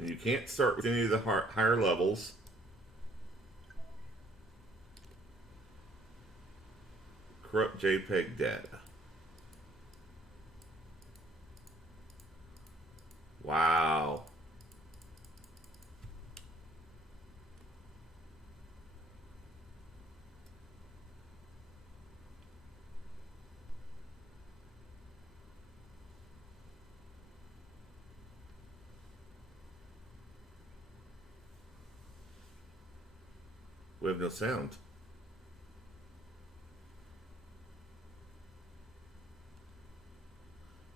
And you can't start with any of the higher levels. Corrupt JPEG data. Wow. We have no sound.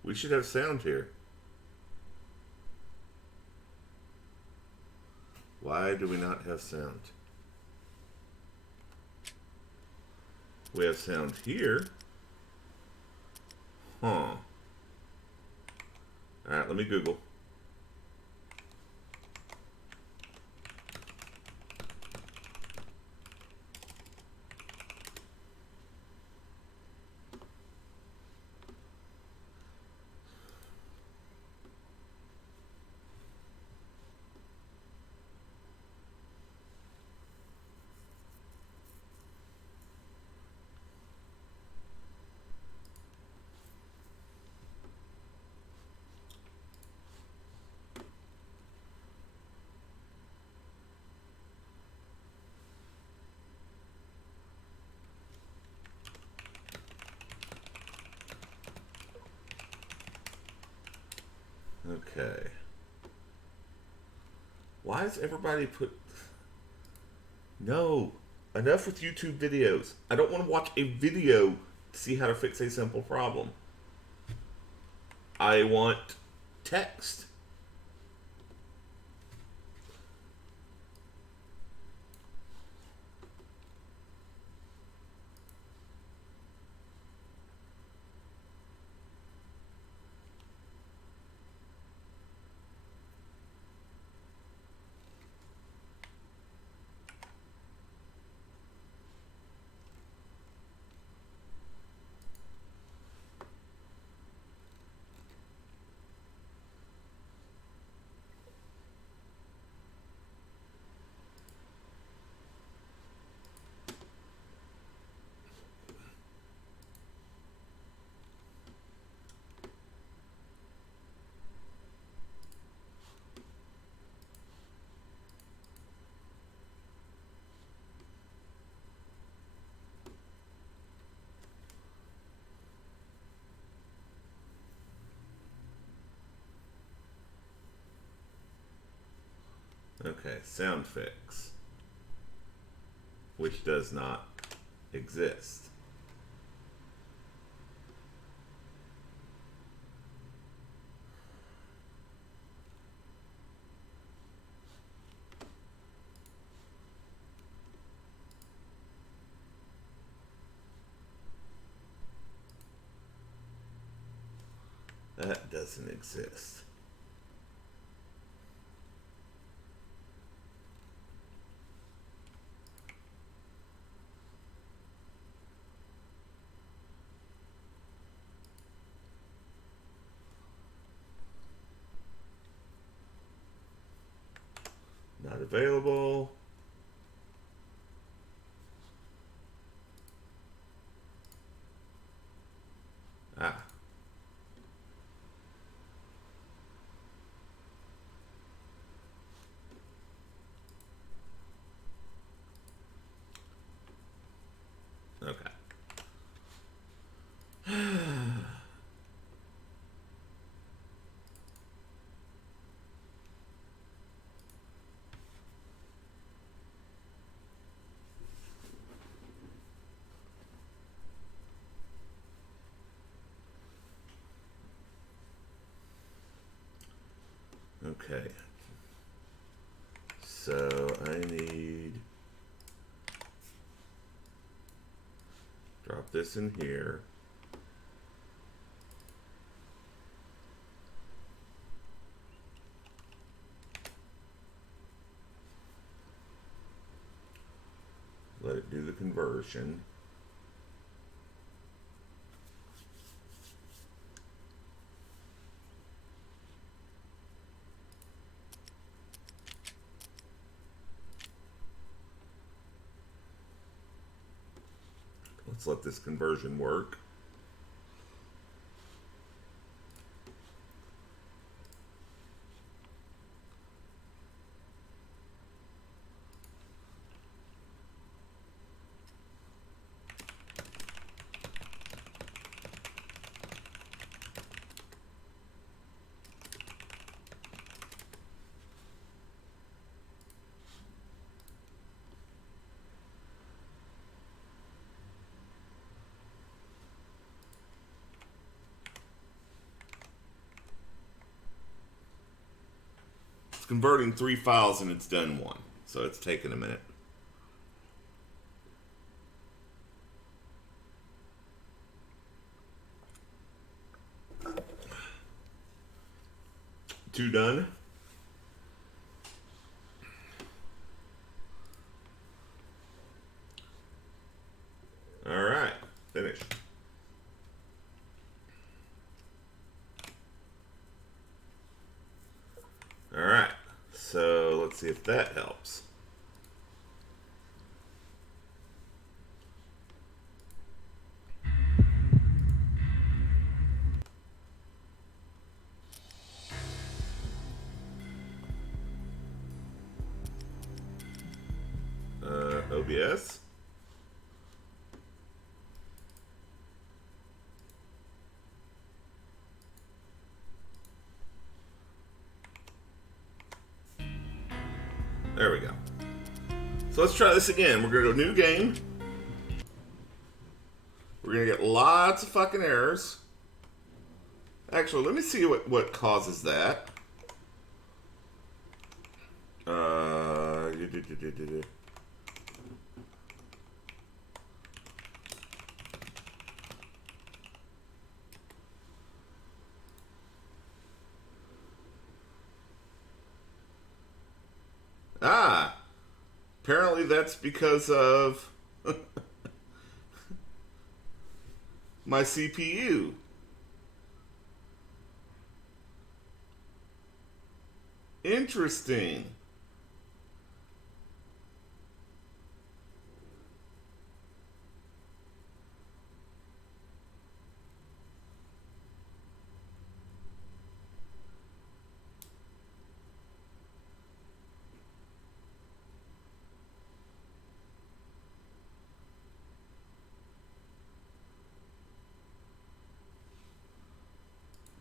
We should have sound here. Why do we not have sound? We have sound here. Huh. Alright, let me Google. Okay. Why does everybody put... No. Enough with YouTube videos. I don't want to watch a video to see how to fix a simple problem. I want text. Okay, sound fix. Which does not exist. That doesn't exist. Not available. Ah. Okay. Okay. So I need... Drop this in here. Let it do the conversion. Let's let this conversion work. It's converting 3 files and it's done 1. So it's taken a minute. Two done. All right, finished. All right, so let's see if that helps. OBS. There we go. So let's try this again. We're going to go new game. We're going to get lots of fucking errors. Actually, let me see what causes that. Ah, apparently that's because of my CPU. Interesting.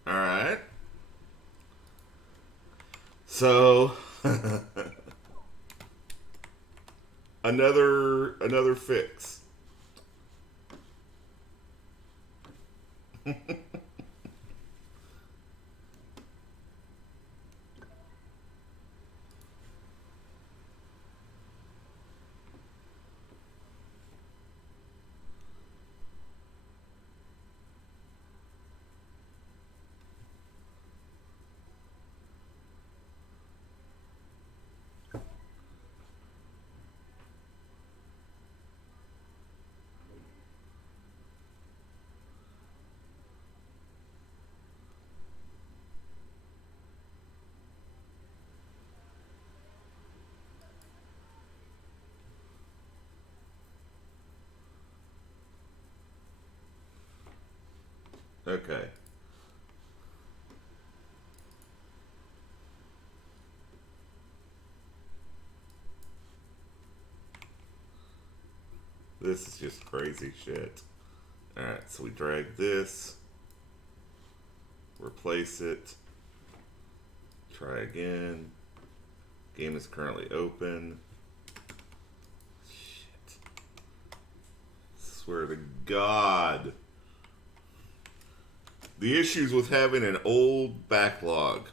All right. So another fix. Okay. This is just crazy shit. Alright, so we drag this, replace it, try again. Game is currently open. Shit. Swear to God. The issues with having an old backlog.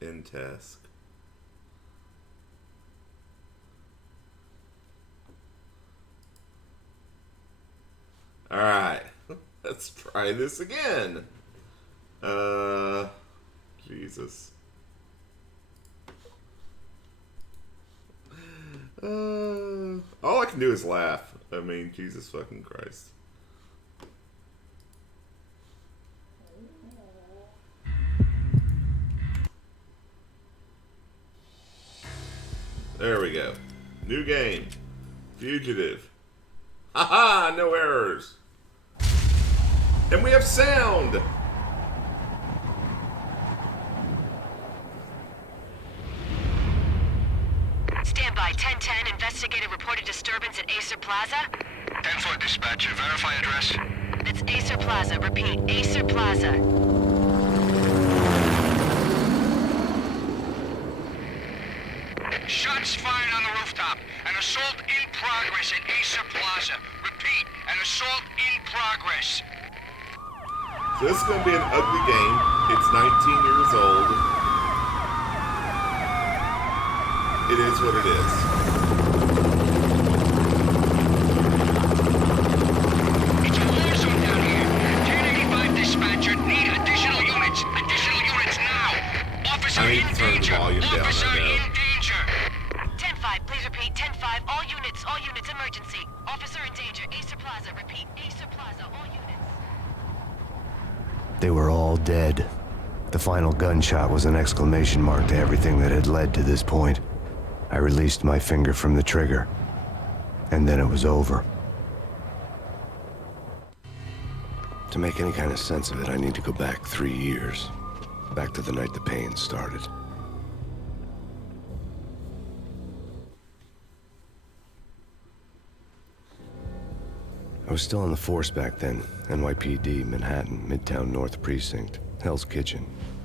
In task. All right, let's try this again. Jesus. All I can do is laugh. I mean, Jesus fucking Christ. There we go. New game. Fugitive. Haha, no errors. And we have sound. Stand by. 1010. Investigator reported disturbance at Acer Plaza. 10-4 dispatcher. Verify address. That's Acer Plaza. Repeat. Acer Plaza. Shots fired on the rooftop. An assault in progress at Acer Plaza. Repeat. An assault in progress. So this is going to be an ugly game. It's 19 years old. It is what it is. It's a war zone down here. 1085 dispatcher. Need additional units. Additional units now. Officer I need in to turn the danger. volume down, Officer I know. in danger. 10-5. Please repeat. 10-5. All units, emergency. Officer in danger. Acer Plaza. Repeat. Acer Plaza. All units. They were all dead. The final gunshot was an exclamation mark to everything that had led to this point. I released my finger from the trigger, and then it was over. To make any kind of sense of it, I need to go back 3 years. Back to the night the Payne started. I was still on the force back then. NYPD, Manhattan, Midtown North Precinct, Hell's Kitchen.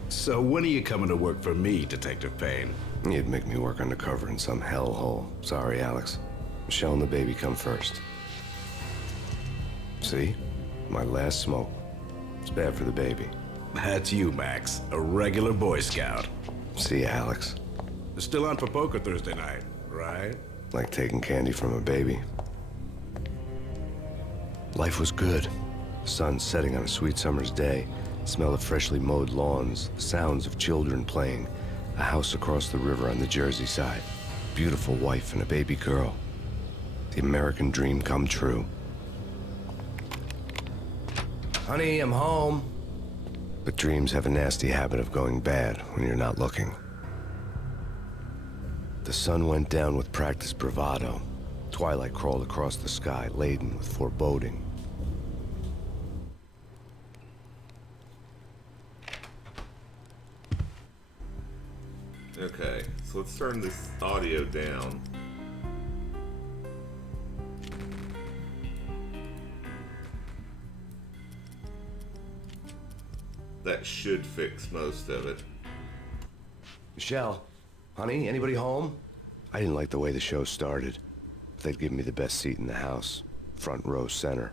So when are you coming to work for me, Detective Payne? You'd make me work undercover in some hellhole. Sorry, Alex. Michelle and the baby come first. See? My last smoke. It's bad for the baby. That's you, Max. A regular Boy Scout. See ya, Alex. Still on for poker Thursday night, right? Like taking candy from a baby. Life was good. The sun setting on a sweet summer's day. Smell of freshly mowed lawns. The sounds of children playing. A house across the river on the Jersey side. Beautiful wife and a baby girl. The American dream come true. Honey, I'm home. But dreams have a nasty habit of going bad when you're not looking. The sun went down with practiced bravado. Twilight crawled across the sky, laden with foreboding. Okay, so let's turn this audio down. That should fix most of it. Michelle, honey, anybody home? I didn't like the way the show started. They'd give me the best seat in the house, front row center.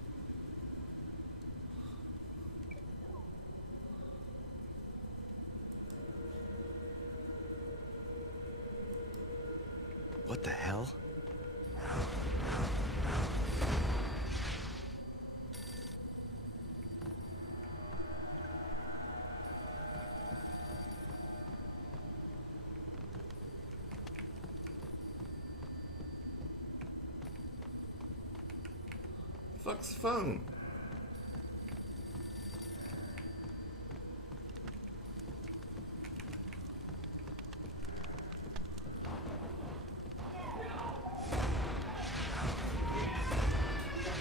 What the hell? Fuck's phone?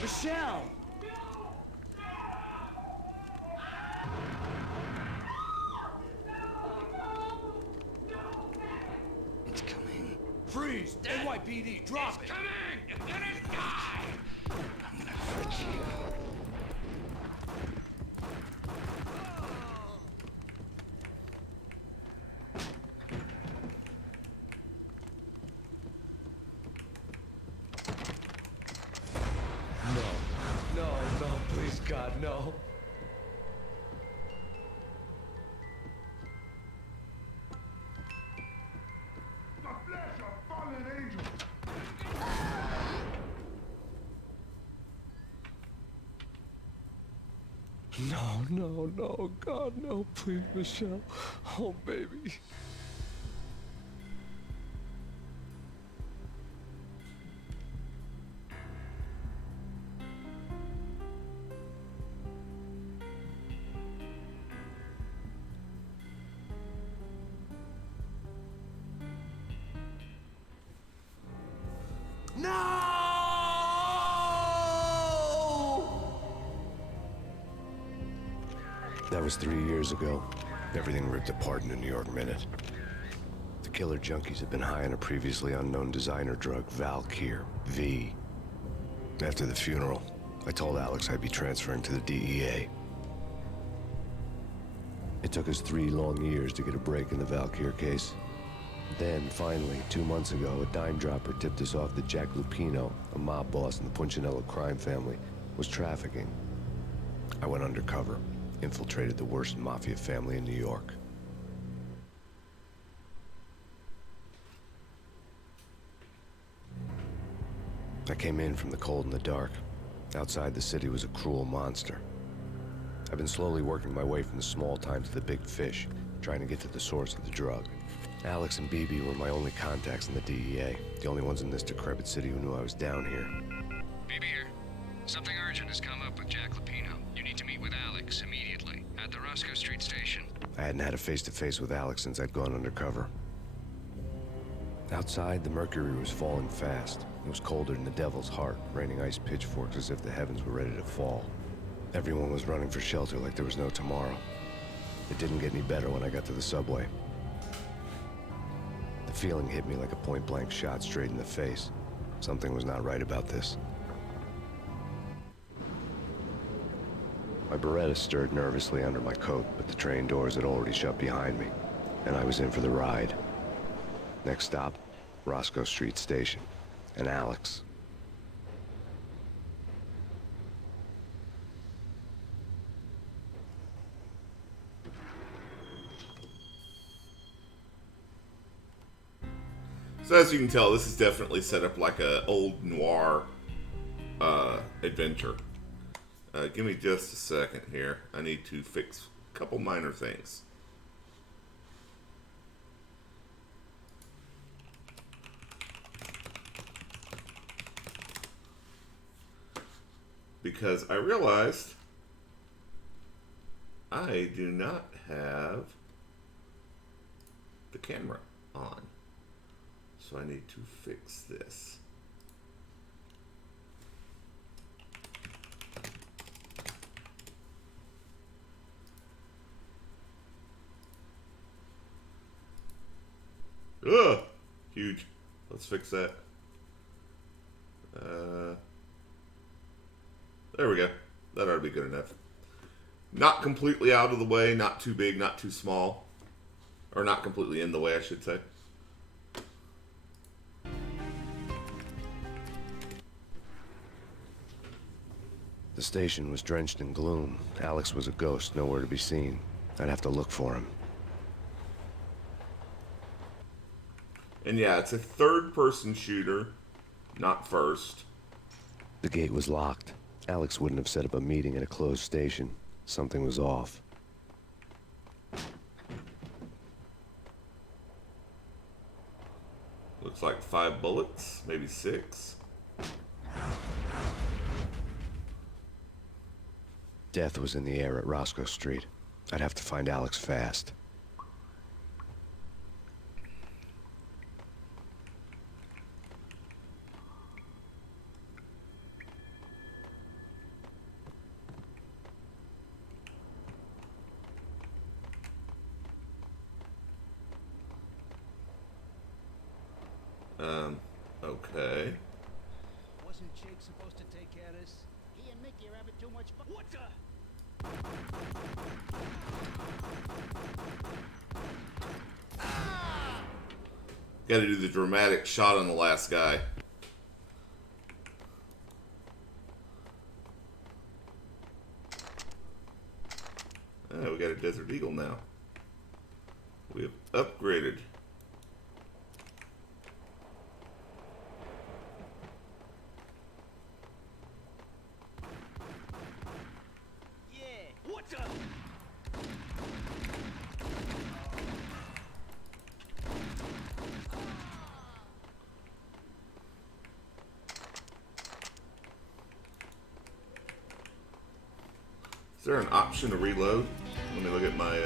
Michelle! It's coming. Freeze! NYPD, drop it! Coming! You're gonna die! I'm gonna hurt you. No, please, God, no. The flesh of fallen angels. No, God, no, please, Michelle. Oh, baby. That was 3 years ago. Everything ripped apart in a New York minute. The killer junkies had been high on a previously unknown designer drug, Valkyr, V. After the funeral, I told Alex I'd be transferring to the DEA. It took us 3 long years to get a break in the Valkyr case. Then, finally, 2 months ago, a dime dropper tipped us off that Jack Lupino, a mob boss in the Punchinello crime family, was trafficking. I went undercover, infiltrated the worst mafia family in New York. I came in from the cold and the dark. Outside the city was a cruel monster. I've been slowly working my way from the small time to the big fish, trying to get to the source of the drug. Alex and BB were my only contacts in the DEA, the only ones in this decrepit city who knew I was down here. BB here. Something urgent has come up with Jack Lupino. You need to meet with Alex immediately at the Roscoe Street station. I hadn't had a face-to-face with Alex since I'd gone undercover. Outside, the mercury was falling fast. It was colder than the devil's heart, raining ice pitchforks as if the heavens were ready to fall. Everyone was running for shelter like there was no tomorrow. It didn't get any better when I got to the subway. The feeling hit me like a point-blank shot straight in the face. Something was not right about this. My Beretta stirred nervously under my coat, but the train doors had already shut behind me, and I was in for the ride. Next stop, Roscoe Street Station, and Alex. So as you can tell, this is definitely set up like a old noir adventure. Give me just a second here. I need to fix a couple minor things. Because I realized I do not have the camera on. So I need to fix this. Ugh! Huge. Let's fix that. There we go. That ought to be good enough. Not completely out of the way, not too big, not too small. Or not completely in the way, I should say. The station was drenched in gloom. Alex was a ghost, nowhere to be seen. I'd have to look for him. And yeah, it's a third-person shooter, not first. The gate was locked. Alex wouldn't have set up a meeting at a closed station. Something was off. Looks like 5 bullets, maybe 6. Death was in the air at Roscoe Street. I'd have to find Alex fast. Okay. Wasn't Jake supposed to take care of this? He and Mickey are having too much fun. What the? Gotta do the dramatic shot on the last guy. Oh, we got a Desert Eagle now. We have upgraded. What the? Is there an option to reload? Let me look at my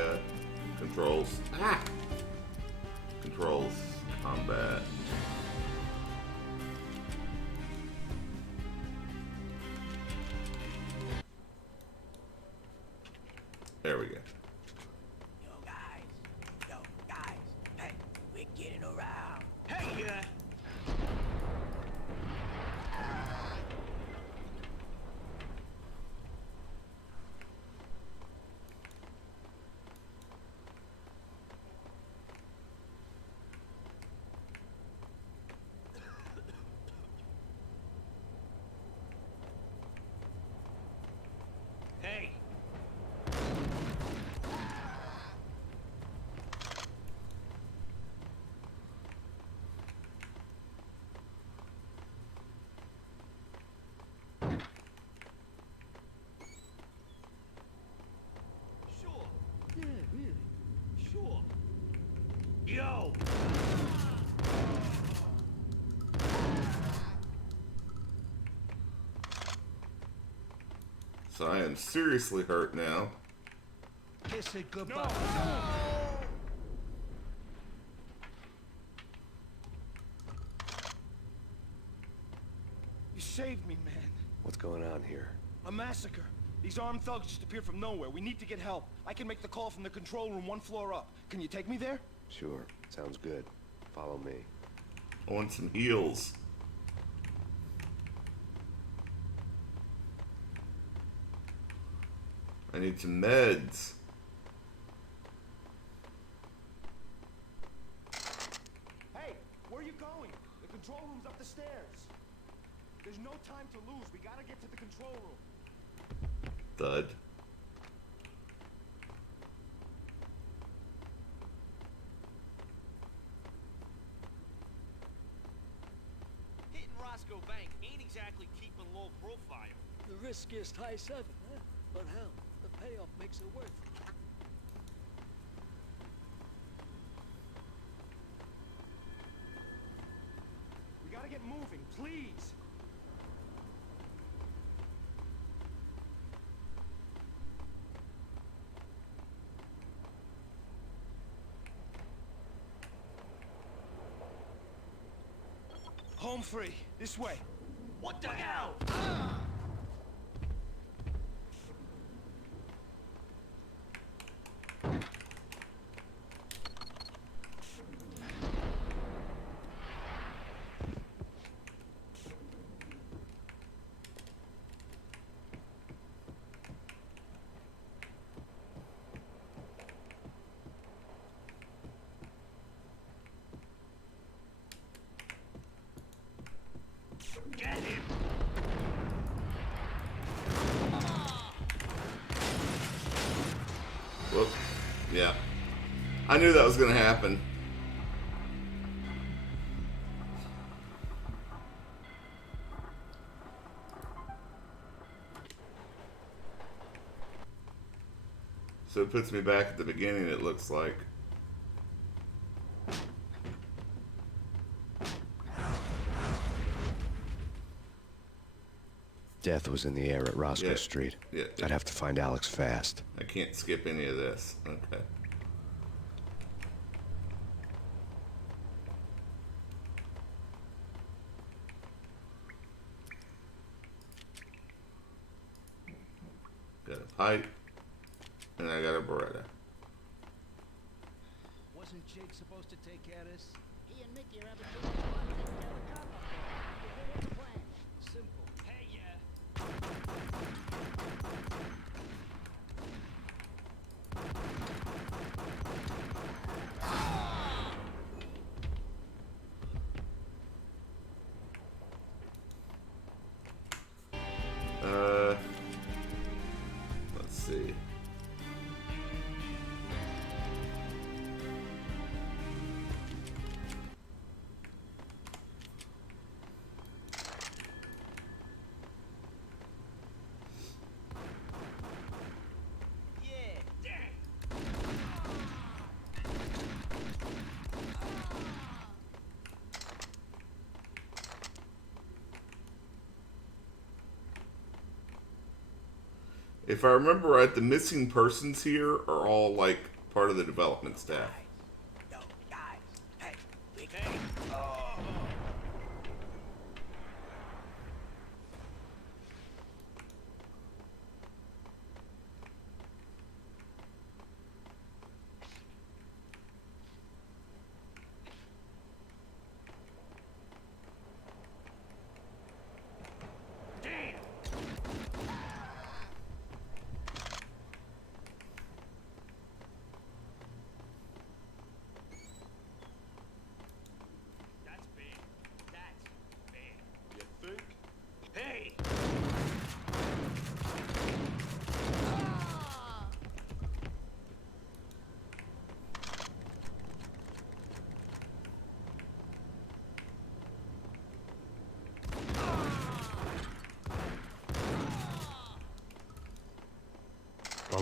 controls. Ah! Controls. Combat. Sure. Yo! So I am seriously hurt now. Kiss it goodbye. You saved me, man. What's going on here? A massacre. These armed thugs just appeared from nowhere. We need to get help. I can make the call from the control room 1 floor up. Can you take me there? Sure, sounds good. Follow me. I want some heals. I need some meds. Hey, where are you going? The control room's up the stairs. There's no time to lose. We gotta get to the control room. Thud. Hitting Roscoe Bank ain't exactly keeping low profile. The riskiest high 7, huh? But hell, the payoff makes it worth it. We gotta get moving, please. Home free. This way. What the hell? Get him! Whoop. Yeah. I knew that was gonna happen. So it puts me back at the beginning, it looks like. Death was in the air at Roscoe Yeah. Street. Yeah. I'd have to find Alex fast. I can't skip any of this. Okay. Got a pipe, and I got a Beretta. Wasn't Jake supposed to take care of this? He and Mickey are having too much fun taking care of the cop up there. What was the plan? Simple. Hey, yeah. Let's see. Yeah, dang. If I remember right, the missing persons here are all like part of the development staff. Yo, guys. Hey, big Damn!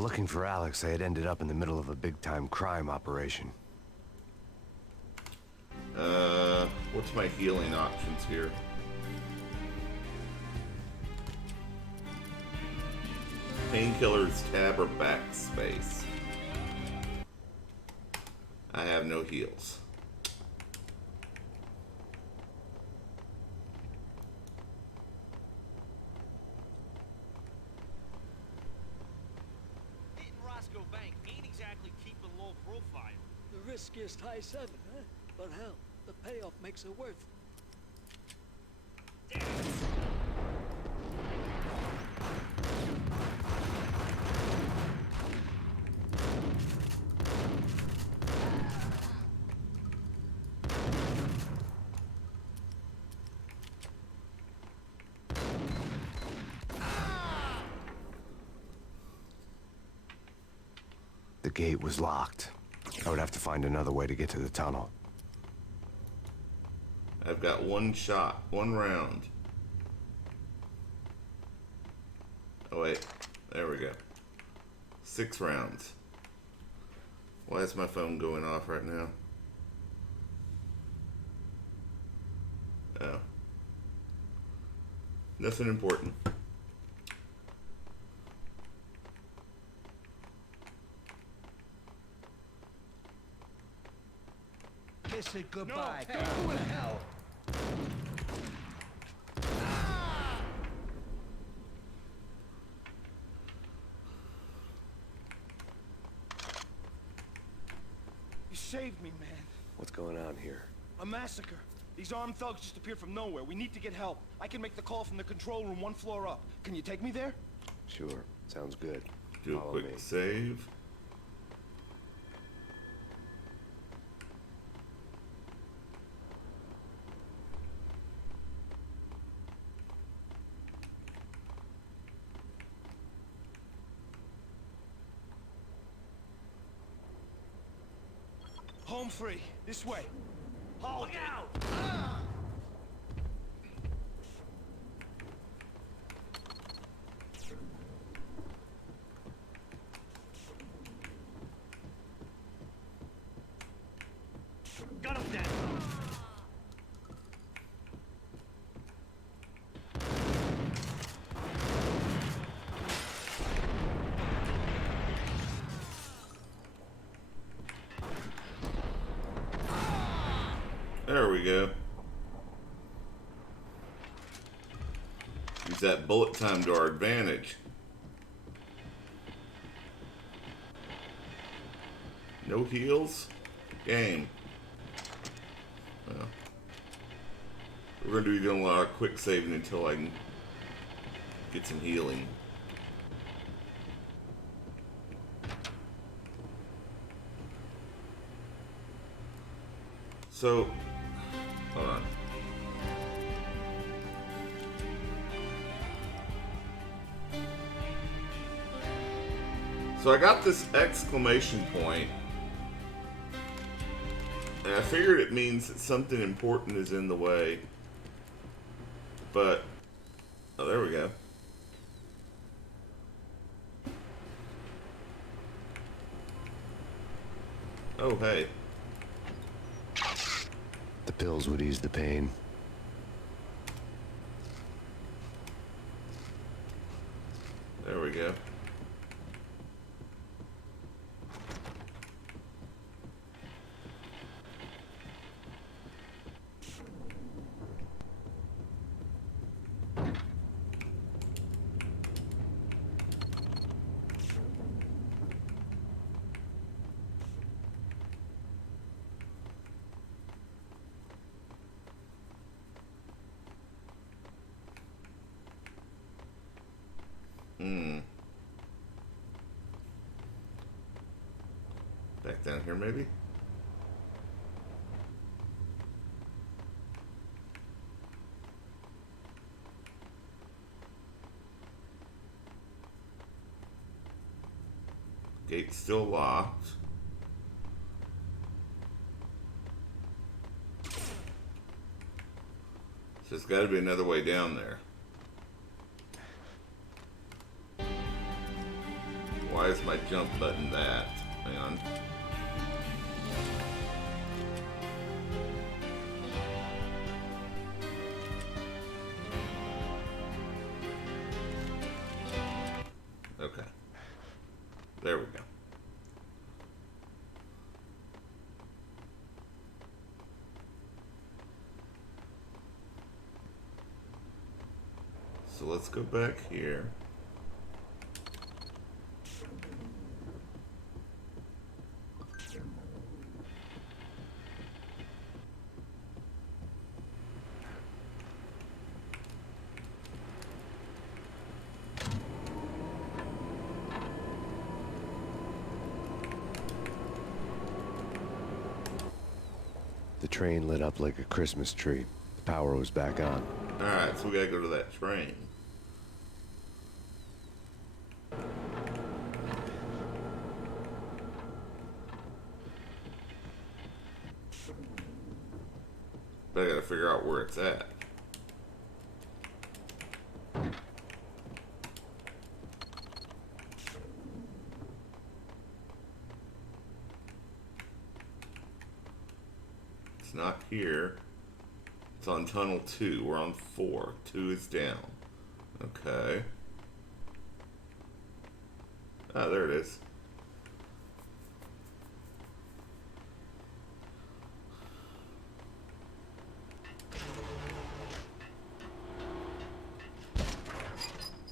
looking for Alex, I had ended up in the middle of a big-time crime operation. What's my healing options here? Painkillers, tab, or backspace. I have no heals. Hitting Roscoe Bank ain't exactly keeping low profile. The riskiest high seven, huh? But hell, the payoff makes it worth it. The gate was locked. I would have to find another way to get to the tunnel. I've got one shot, one round. Oh wait, there we go. 6 rounds. Why is my phone going off right now? Oh. Nothing important. Kiss it goodbye. No, hey, who the hell? You saved me, man. What's going on here? A massacre. These armed thugs just appeared from nowhere. We need to get help. I can make the call from the control room 1 floor up. Can you take me there? Sure, sounds good. Do a Follow quick me. save. Home free. This way. Hold out! Got him dead. There we go. Use that bullet time to our advantage. No heals? Game. Well, we're going to be doing a lot of quick saving until I can get some healing. So, hold on. So I got this exclamation point, and I figured it means that something important is in the way. But, oh, there we go. Oh, hey. The pills would ease the pain. There we go. Back down here, maybe? Gate's still locked. So there's got to be another way down there. Why is my jump button that. Hang on. Okay. There we go. So let's go back here. The train lit up like a Christmas tree. The power was back on. Alright, so we gotta go to that train. But I gotta figure out where it's at. It's not here. It's on tunnel 2. We're on 4. 2 is down. Okay. Ah, there it is.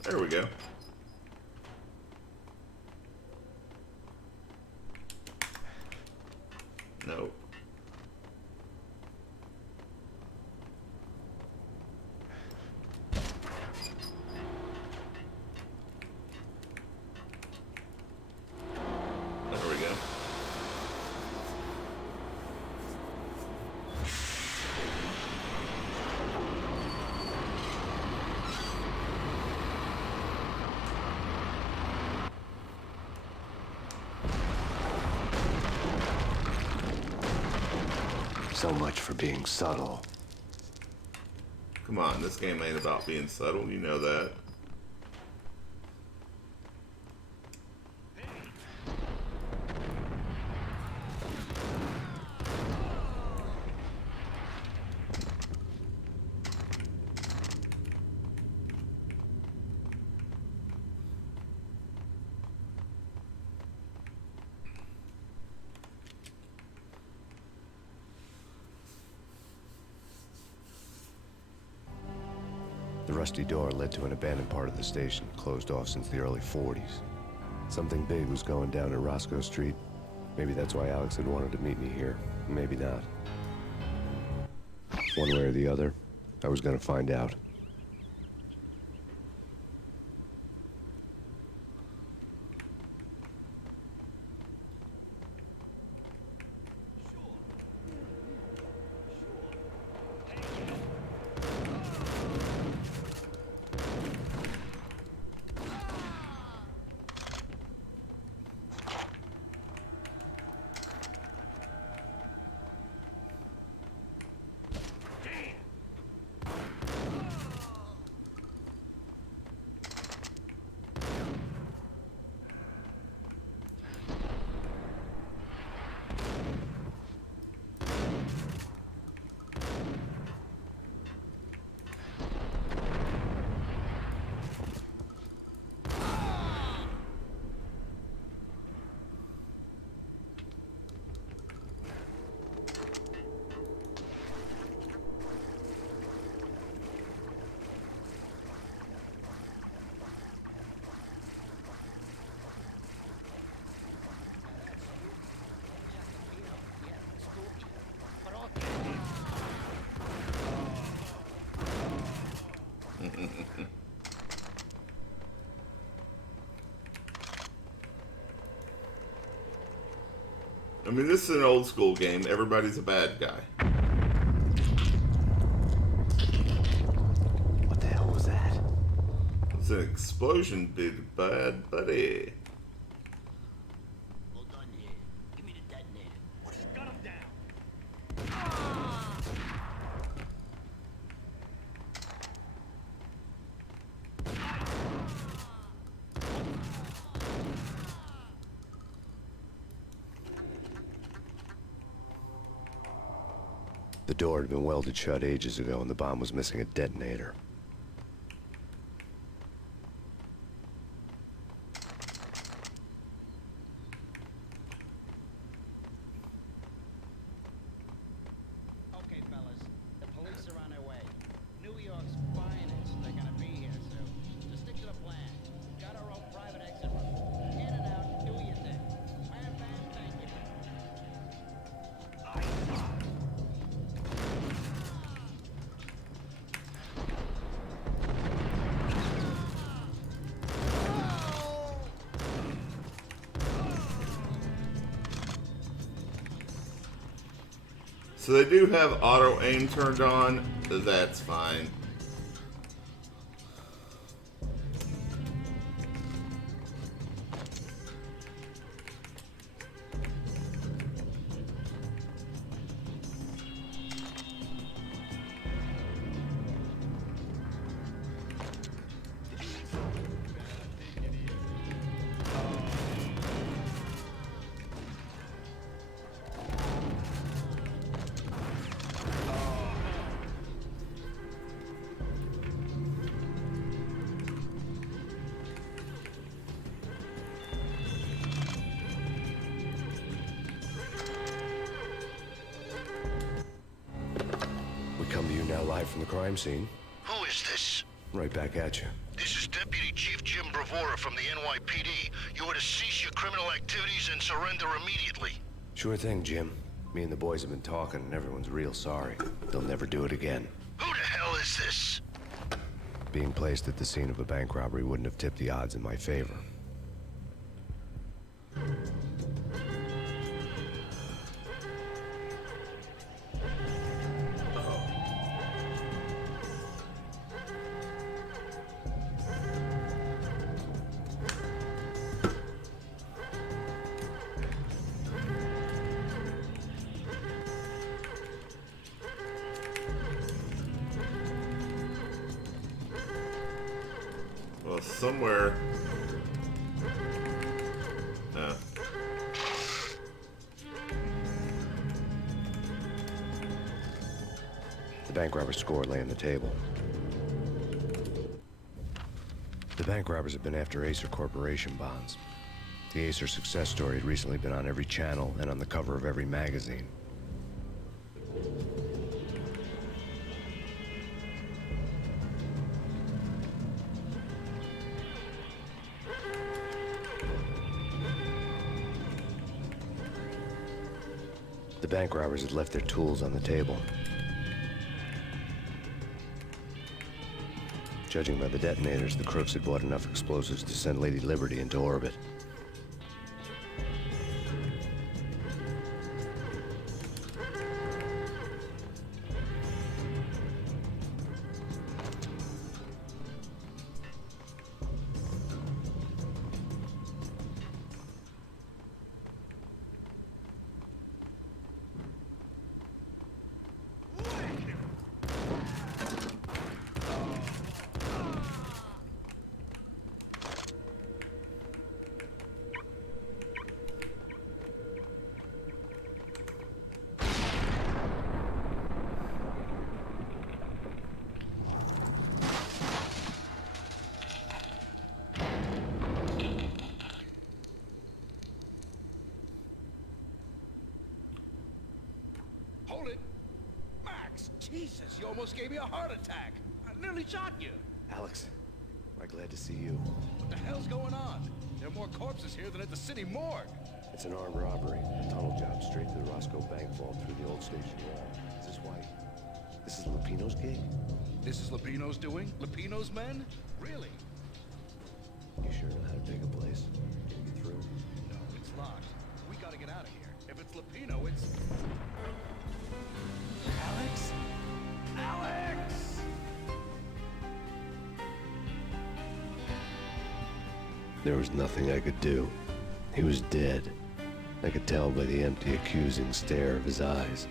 There we go. Nope. There we go. So much for being subtle. Come on, this game ain't about being subtle, you know that. The rusty door led to an abandoned part of the station, closed off since the early 40s. Something big was going down in Roscoe Street. Maybe that's why Alex had wanted to meet me here. Maybe not. One way or the other, I was gonna find out. I mean, this is an old school game. Everybody's a bad guy. What the hell was that? It's an explosion, big bad buddy. Hold on here. Give me the detonator. Got him down. The door had been welded shut ages ago, and the bomb was missing a detonator. Okay, fellas. The police are on their way. New York's finest. They're gonna be here soon. Just stick to the plan. Got our own private exit route. In and out, do your thing. Bam, bam, thank you. So they do have auto aim turned on. That's fine. Come to you now live from the crime scene. Who is this? Right back at you. This is Deputy Chief Jim Bravura from the NYPD. You are to cease your criminal activities and surrender immediately. Sure thing, Jim. Me and the boys have been talking, and everyone's real sorry. They'll never do it again. Who the hell is this? Being placed at the scene of a bank robbery wouldn't have tipped the odds in my favor. Well, somewhere. The bank robber's score lay on the table. The bank robbers have been after Acer Corporation bonds. The Acer success story had recently been on every channel and on the cover of every magazine. The bank robbers had left their tools on the table. Judging by the detonators, the crooks had bought enough explosives to send Lady Liberty into orbit. Hold it! Max! Jesus, you almost gave me a heart attack! I nearly shot you! Alex, I'm glad to see you. What the hell's going on? There are more corpses here than at the city morgue! It's an armed robbery. A tunnel job straight to the Roscoe Bank vault through the old station wall. Is this why? This is Lupino's gig? This is Lupino's doing? Lupino's men? Really? You sure know how to take a place? Can you get through? No, it's locked. We gotta get out of here. If it's Lupino, it's... Alex? Alex! There was nothing I could do. He was dead. I could tell by the empty, accusing stare of his eyes.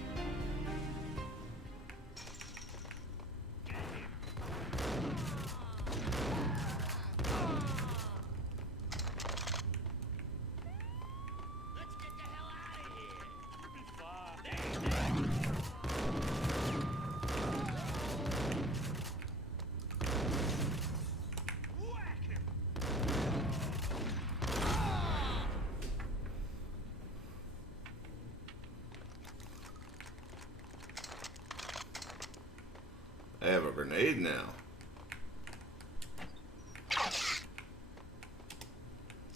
have a grenade now.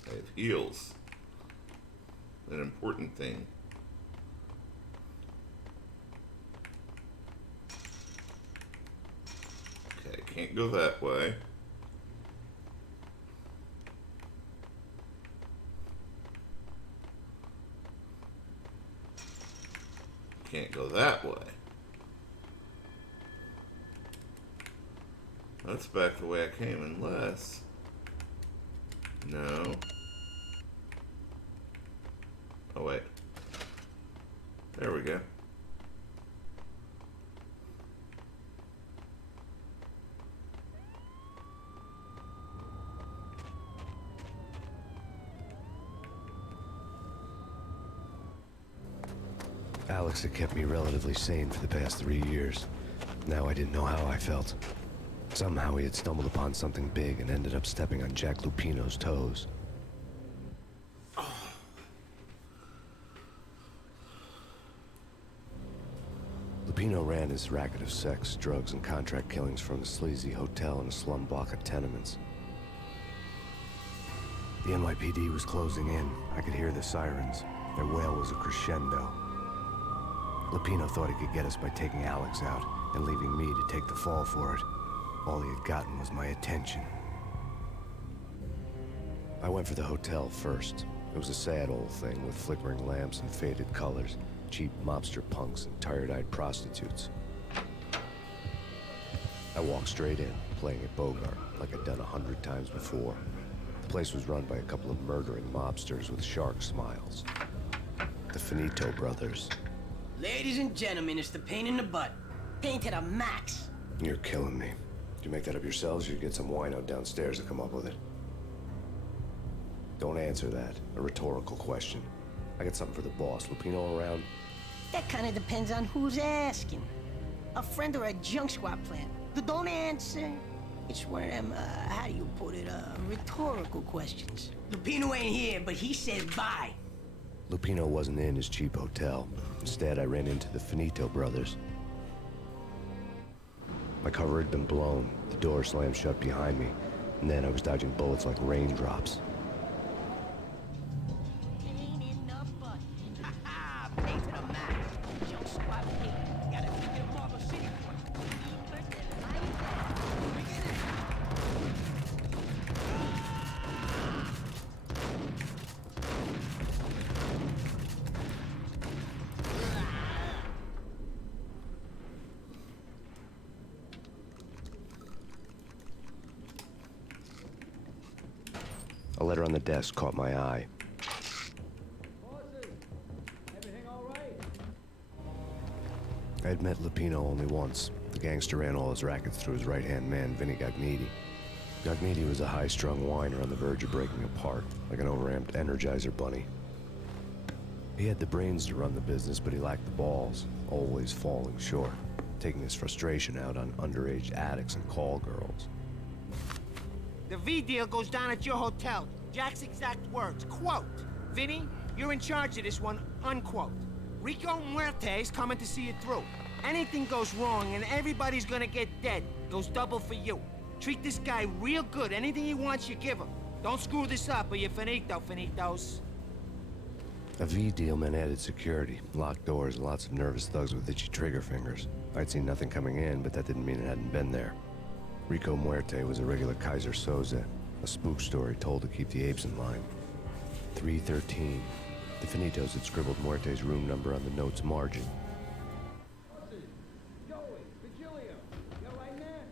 I have heals. An important thing. Okay, can't go that way. Can't go that way. That's back the way I came, unless... No. Oh, wait. There we go. Alex had kept me relatively sane for the past 3 years. Now I didn't know how I felt. Somehow he had stumbled upon something big and ended up stepping on Jack Lupino's toes. Lupino ran his racket of sex, drugs, and contract killings from a sleazy hotel in a slum block of tenements. The NYPD was closing in. I could hear the sirens. Their wail was a crescendo. Lupino thought he could get us by taking Alex out and leaving me to take the fall for it. All he had gotten was my attention. I went for the hotel first. It was a sad old thing with flickering lamps and faded colors, cheap mobster punks and tired-eyed prostitutes. I walked straight in, playing at Bogart, like I'd done 100 times before. The place was run by a couple of murdering mobsters with shark smiles. The Finito brothers. Ladies and gentlemen, it's the Payne in the butt. Payne to the max. You're killing me. Did you make that up yourselves, or you get some wino downstairs to come up with it? Don't answer that. A rhetorical question. I got something for the boss. Lupino around? That kind of depends on who's asking. A friend or a junk squad plant. Don't answer. It's one of them, how do you put it, rhetorical questions. Lupino ain't here, but he says bye. Lupino wasn't in his cheap hotel. Instead, I ran into the Finito brothers. My cover had been blown. The door slammed shut behind me. And then I was dodging bullets like raindrops. Payne in the butt. Ha ha! Payne to the max. Junk squad Payne. Gotta take it to Marble City. A letter on the desk caught my eye. Bosses, everything all right? I had met Lupino only once. The gangster ran all his rackets through his right-hand man, Vinny Gagniti. Gagniti was a high-strung whiner on the verge of breaking apart, like an overamped Energizer bunny. He had the brains to run the business, but he lacked the balls, always falling short, taking his frustration out on underage addicts and call girls. The V deal goes down at your hotel. Jack's exact words, quote, "Vinny, you're in charge of this one," unquote. Rico Muerte's coming to see it through. Anything goes wrong and everybody's gonna get dead. Goes double for you. Treat this guy real good. Anything he wants, you give him. Don't screw this up or you're finito, finitos. A V deal meant added security, locked doors, and lots of nervous thugs with itchy trigger fingers. I'd seen nothing coming in, but that didn't mean it hadn't been there. Rico Muerte was a regular Kaiser Soze, a spook story told to keep the apes in line. 313. The Finitos had scribbled Muerte's room number on the note's margin. Bosses, Joey, Virgilio, you all right there?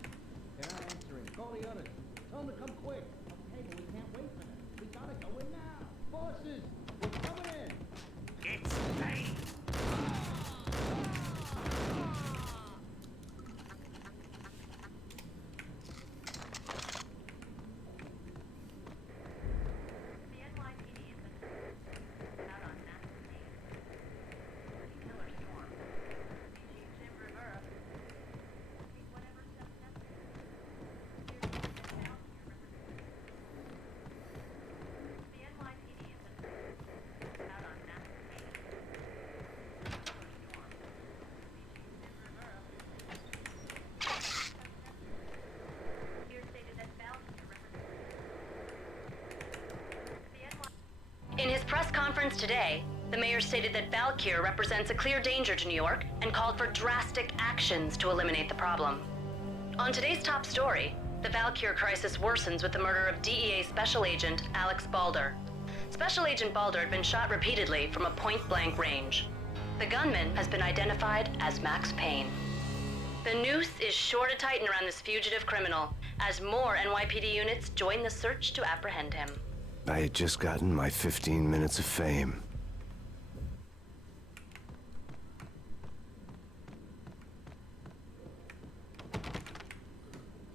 They're not answering. Call the others. Tell them to come quick. Okay, but we can't wait for them. We gotta go in now. Bosses, we're coming in. It's Payne. conference today, the mayor stated that Valkyr represents a clear danger to New York and called for drastic actions to eliminate the problem. On today's top story, the Valkyr crisis worsens with the murder of DEA Special Agent Alex Balder. Special Agent Balder had been shot repeatedly from a point-blank range. The gunman has been identified as Max Payne. The noose is sure to tighten around this fugitive criminal as more NYPD units join the search to apprehend him. I had just gotten my 15 minutes of fame.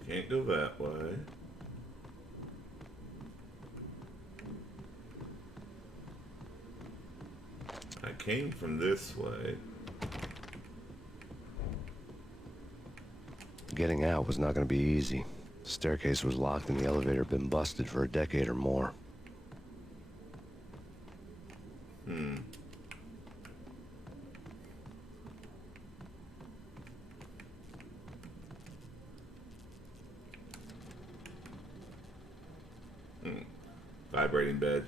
Can't go that way. I came from this way. Getting out was not going to be easy. The staircase was locked and the elevator had been busted for a decade or more. Vibrating bed.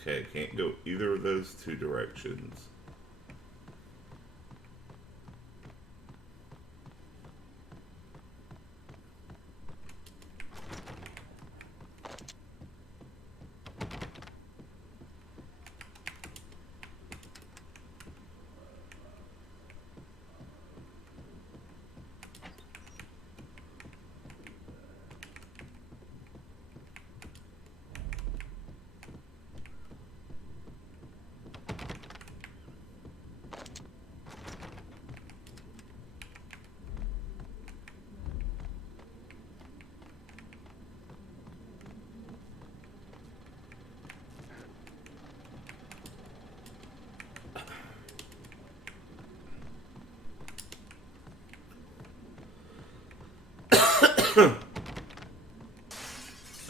Okay, can't go either of those two directions.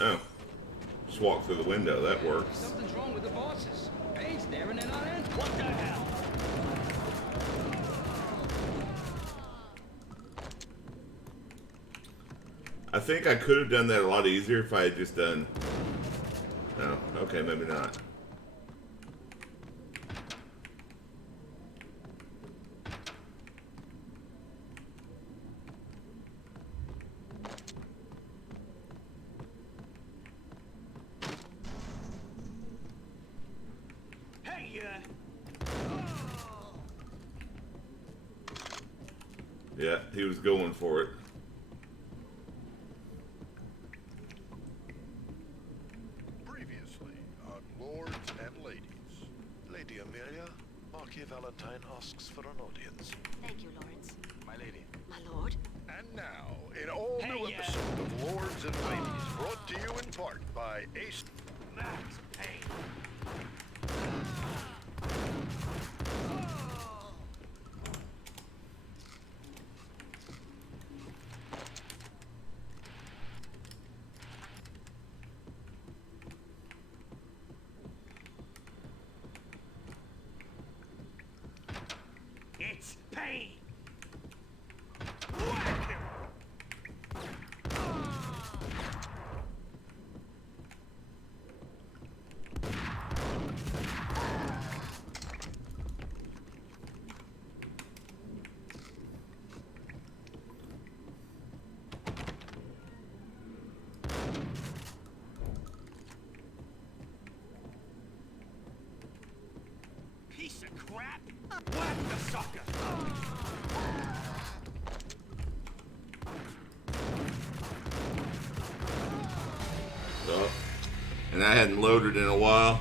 Oh. Just walk through the window, that works. Something's wrong with the bosses. Payne's there and they're not in. What the hell? I think I could have done that a lot easier if I had just done... No, okay, maybe not. Yeah, he was going for it. Previously on Lords and Ladies. Lady Amelia, Marquis Valentine asks for an audience. Thank you, Lawrence. My lady. My lord. And now, an all-new episode of Lords and Ladies, brought to you in part by Ace... Max Payne. It's Payne! Whack him! Piece of crap! Whack the sucker! So, and I hadn't loaded in a while.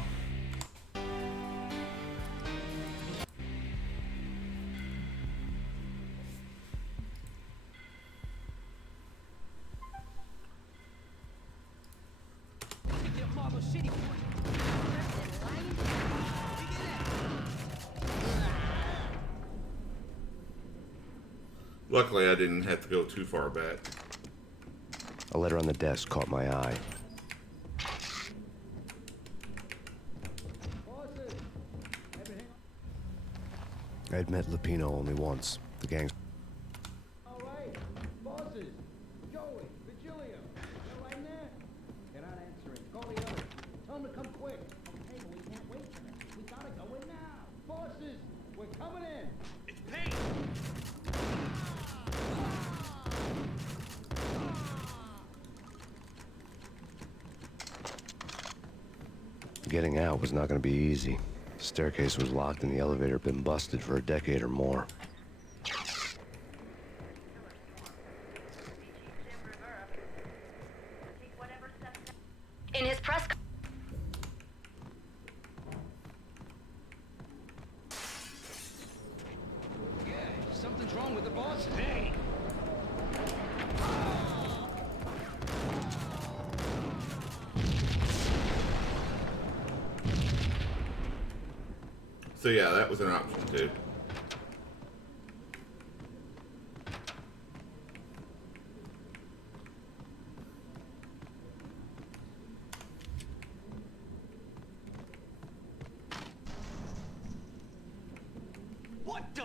Luckily, I didn't have to go too far back. A letter on the desk caught my eye. I'd met Lupino only once. The gang's... All right. Joey, Virgilio, you right there? They're not answering. Call the others. Tell them to come quick. Okay, but we can't wait for them. We gotta go in now. Bosses, we're coming in. It's Payne! Getting out was not going to be easy. The staircase was locked and the elevator had been busted for a decade or more. In his press Yeah, something's wrong with the boss. Hey! So yeah, that was an option too. What the?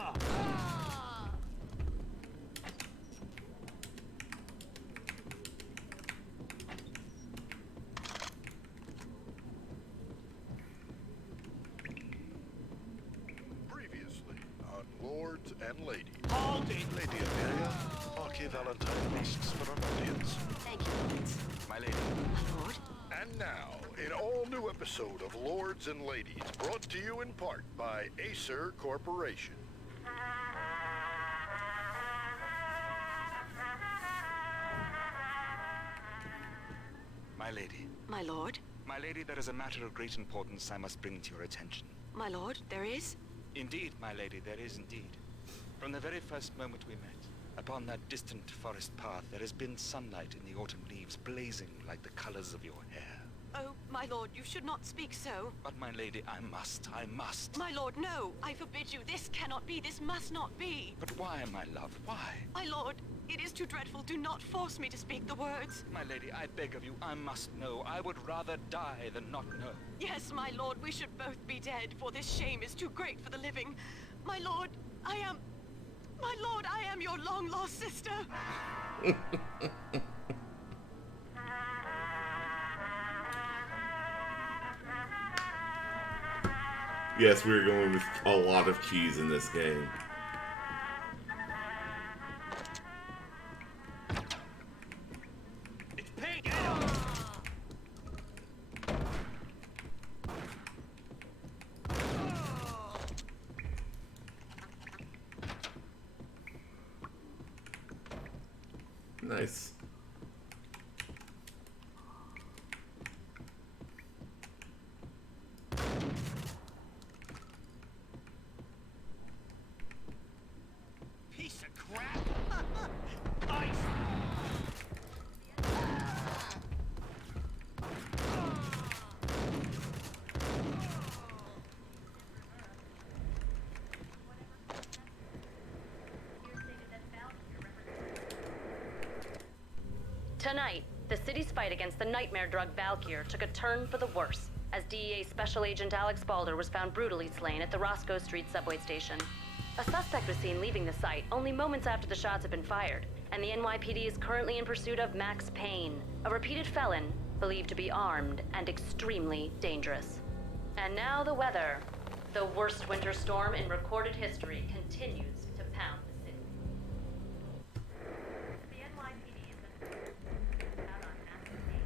Previously on Lords and Ladies. Hold it! Lady Amelia, Marquis Valentine asks for an audience. Thank you, Lords. My lady. My lord. And now, an all-new episode of Lords and Ladies, brought to you in part by Acer Corporation. My lady. My lord. My lady, there is a matter of great importance I must bring to your attention. My lord, there is? Indeed, my lady, there is indeed. From the very first moment we met, upon that distant forest path, there has been sunlight in the autumn leaves blazing like the colors of your hair. Oh, my lord, you should not speak so. But my lady, I must. My lord, no. I forbid you. This cannot be. This must not be. But why, my love, why? My lord, it is too dreadful. Do not force me to speak the words. My lady, I beg of you, I must know. I would rather die than not know. Yes, my lord, we should both be dead, for this shame is too great for the living. My lord, I am your long-lost sister. Yes, we were going with a lot of keys in this game. It's Payne! Get him! Nice. Piece of crap! Ice! Tonight, the city's fight against the nightmare drug Valkyr took a turn for the worse, as DEA Special Agent Alex Balder was found brutally slain at the Roscoe Street subway station. A suspect was seen leaving the site only moments after the shots had been fired, and the NYPD is currently in pursuit of Max Payne, a repeated felon believed to be armed and extremely dangerous. And now the weather. The worst winter storm in recorded history continues to pound the city. The NYPD has been out on Max Payne.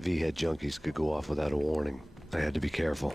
V-head junkies could go off without a warning. I had to be careful.